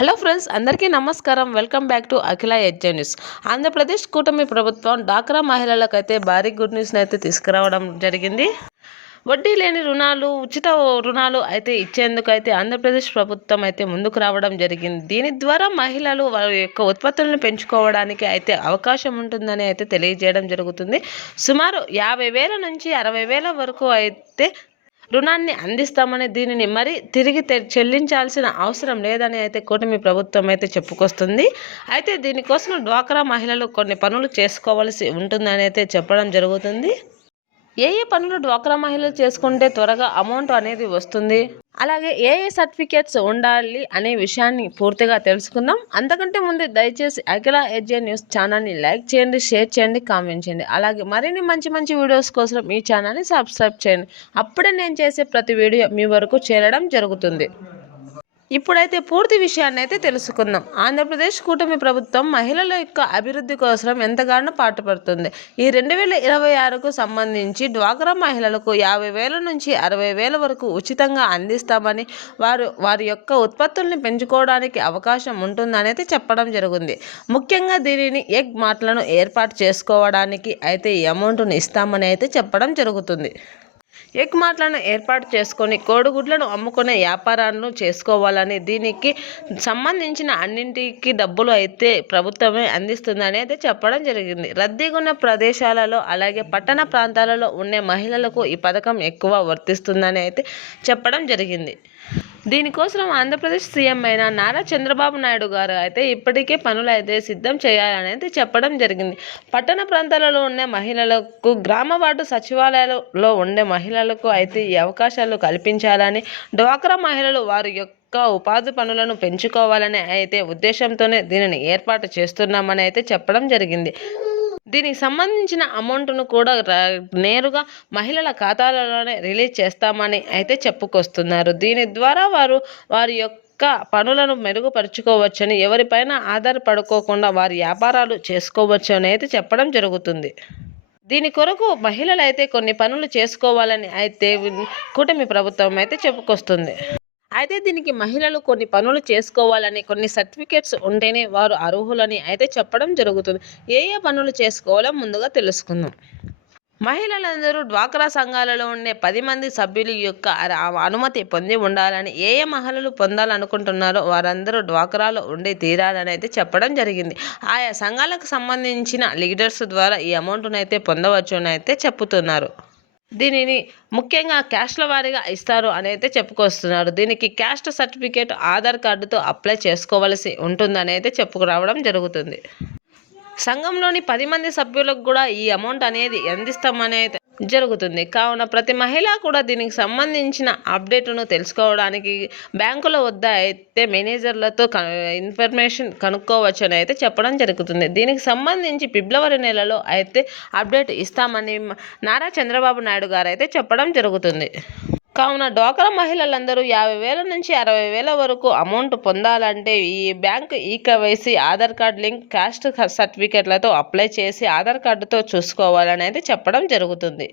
Hello friends, అందరికీ నమస్కారం. Welcome back to Akhila ఎడ్జే news. Andhra Pradesh కూటమి ప్రభుత్వం డ్వాక్రా మహిళలకైతే భారీ గుడ్ న్యూస్ని అయితే తీసుకురావడం జరిగింది. వడ్డీ లేని రుణాలు, ఉచిత రుణాలు అయితే ఇచ్చేందుకు అయితే ఆంధ్రప్రదేశ్ ప్రభుత్వం అయితే ముందుకు రావడం జరిగింది. దీని ద్వారా మహిళలు వారి యొక్క ఉత్పత్తులను పెంచుకోవడానికి అయితే అవకాశం ఉంటుందని అయితే తెలియజేయడం జరుగుతుంది. సుమారు 50,000 నుంచి 60,000 వరకు అయితే రుణాన్ని అందిస్తామని, దీనిని మరి తిరిగి చెల్లించాల్సిన అవసరం లేదని అయితే కూటమి ప్రభుత్వం అయితే చెప్పుకొస్తుంది. అయితే దీనికోసం డ్వాక్రా మహిళలు కొన్ని పనులు చేసుకోవాల్సి ఉంటుందని అయితే చెప్పడం జరుగుతుంది. ఏ పనులు డ్వాక్రా మహిళలు చేసుకుంటే త్వరగా అమౌంట్ అనేది వస్తుంది, అలాగే ఏ సర్టిఫికేట్స్ ఉండాలి అనే విషయాన్ని పూర్తిగా తెలుసుకుందాం. అంతకంటే ముందు దయచేసి అఖిల ఎడ్జే న్యూస్ ఛానల్ని లైక్ చేయండి, షేర్ చేయండి, కామెంట్ చేయండి. అలాగే మరిన్ని మంచి వీడియోస్ కోసం ఈ ఛానల్ని సబ్స్క్రైబ్ చేయండి. అప్పుడే నేను చేసే ప్రతి వీడియో మీ వరకు చేరడం జరుగుతుంది. ఇప్పుడైతే పూర్తి విషయాన్ని అయితే తెలుసుకుందాం. ఆంధ్రప్రదేశ్ కూటమి ప్రభుత్వం మహిళల యొక్క అభివృద్ధి కోసం ఎంతగానో పాటుపడుతుంది. ఈ 2026కు సంబంధించి డ్వాక్రా మహిళలకు 50,000 నుంచి 60,000 వరకు ఉచితంగా అందిస్తామని, వారి యొక్క ఉత్పత్తుల్ని పెంచుకోవడానికి అవకాశం ఉంటుందని అయితే చెప్పడం జరిగింది. ముఖ్యంగా దీనిని ఎగ్ మార్ట్లను ఏర్పాటు చేసుకోవడానికి అయితే ఈ అమౌంట్ను ఇస్తామని అయితే చెప్పడం జరుగుతుంది. ఎగ్ మార్ట్లను ఏర్పాటు చేసుకొని కోడిగుడ్లను అమ్ముకునే వ్యాపారాలను చేసుకోవాలని, దీనికి సంబంధించిన అన్నింటికి డబ్బులు అయితే ప్రభుత్వమే అందిస్తుందని అయితే చెప్పడం జరిగింది. రద్దీగా ఉన్న ప్రదేశాలలో అలాగే పట్టణ ప్రాంతాలలో ఉండే మహిళలకు ఈ పథకం ఎక్కువ వర్తిస్తుందని అయితే చెప్పడం జరిగింది. దీనికోసం ఆంధ్రప్రదేశ్ సీఎం అయిన నారా చంద్రబాబు నాయుడు గారు అయితే ఇప్పటికే పనులు అయితే సిద్ధం చేయాలని అయితే చెప్పడం జరిగింది. పట్టణ ప్రాంతాలలో ఉండే మహిళలకు, గ్రామ వార్డు సచివాలయాలలో ఉండే మహిళలకు అయితే ఈ అవకాశాలు కల్పించాలని, డ్వాక్రా మహిళలు వారి యొక్క ఉపాధి పనులను పెంచుకోవాలని అయితే ఉద్దేశంతోనే దీనిని ఏర్పాటు చేస్తున్నామని అయితే చెప్పడం జరిగింది. దీనికి సంబంధించిన అమౌంట్ను కూడా నేరుగా మహిళల ఖాతాలలోనే రిలీజ్ చేస్తామని అయితే చెప్పుకొస్తున్నారు. దీని ద్వారా వారి యొక్క పనులను మెరుగుపరుచుకోవచ్చని, ఎవరిపైన ఆధారపడుకోకుండా వారి వ్యాపారాలు చేసుకోవచ్చు అని అయితే చెప్పడం జరుగుతుంది. దీని కొరకు మహిళలు అయితే కొన్ని పనులు చేసుకోవాలని అయితే కూటమి ప్రభుత్వం అయితే చెప్పుకొస్తుంది. అయితే దీనికి మహిళలు కొన్ని పనులు చేసుకోవాలని, కొన్ని సర్టిఫికేట్స్ ఉంటేనే వారు అర్హులని అయితే చెప్పడం జరుగుతుంది. ఏ పనులు చేసుకోవాలో ముందుగా తెలుసుకుందాం. మహిళలందరూ డ్వాక్రా సంఘాలలో ఉండే 10 మంది సభ్యుల యొక్క అనుమతి పొంది ఉండాలని, ఏ మహిళలు పొందాలనుకుంటున్నారో వారందరూ డ్వాక్రాలో ఉండి తీరాలని అయితే చెప్పడం జరిగింది. ఆయా సంఘాలకు సంబంధించిన లీడర్స్ ద్వారా ఈ అమౌంట్ను అయితే పొందవచ్చు అని అయితే చెప్పుతున్నారు. దీనిని ముఖ్యంగా క్యాస్ట్ల వారీగా ఇస్తారు అని అయితే చెప్పుకొస్తున్నారు. దీనికి క్యాస్ట్ సర్టిఫికేట్, ఆధార్ కార్డుతో అప్లై చేసుకోవాల్సి ఉంటుందని అయితే చెప్పుకురావడం జరుగుతుంది. సంఘంలోని 10 మంది సభ్యులకు కూడా ఈ అమౌంట్ అనేది అందిస్తామని జరుగుతుంది. కావున ప్రతి మహిళ కూడా దీనికి సంబంధించిన అప్డేట్ను తెలుసుకోవడానికి బ్యాంకుల వద్ద అయితే మేనేజర్లతో ఇన్ఫర్మేషన్ కనుక్కోవచ్చు అని అయితే చెప్పడం జరుగుతుంది. దీనికి సంబంధించి ఫిబ్రవరి నెలలో అయితే అప్డేట్ ఇస్తామని నారా చంద్రబాబు నాయుడు గారు అయితే చెప్పడం జరుగుతుంది. కావున డ్వాక్రా మహిళలందరూ 50,000 నుంచి 60,000 వరకు అమౌంట్ పొందాలంటే ఈ bank eKYC, Aadhaar card link, caste సర్టిఫికేట్లతో అప్లై చేసి ఆధార్ కార్డుతో చూసుకోవాలని అయితే చెప్పడం జరుగుతుంది.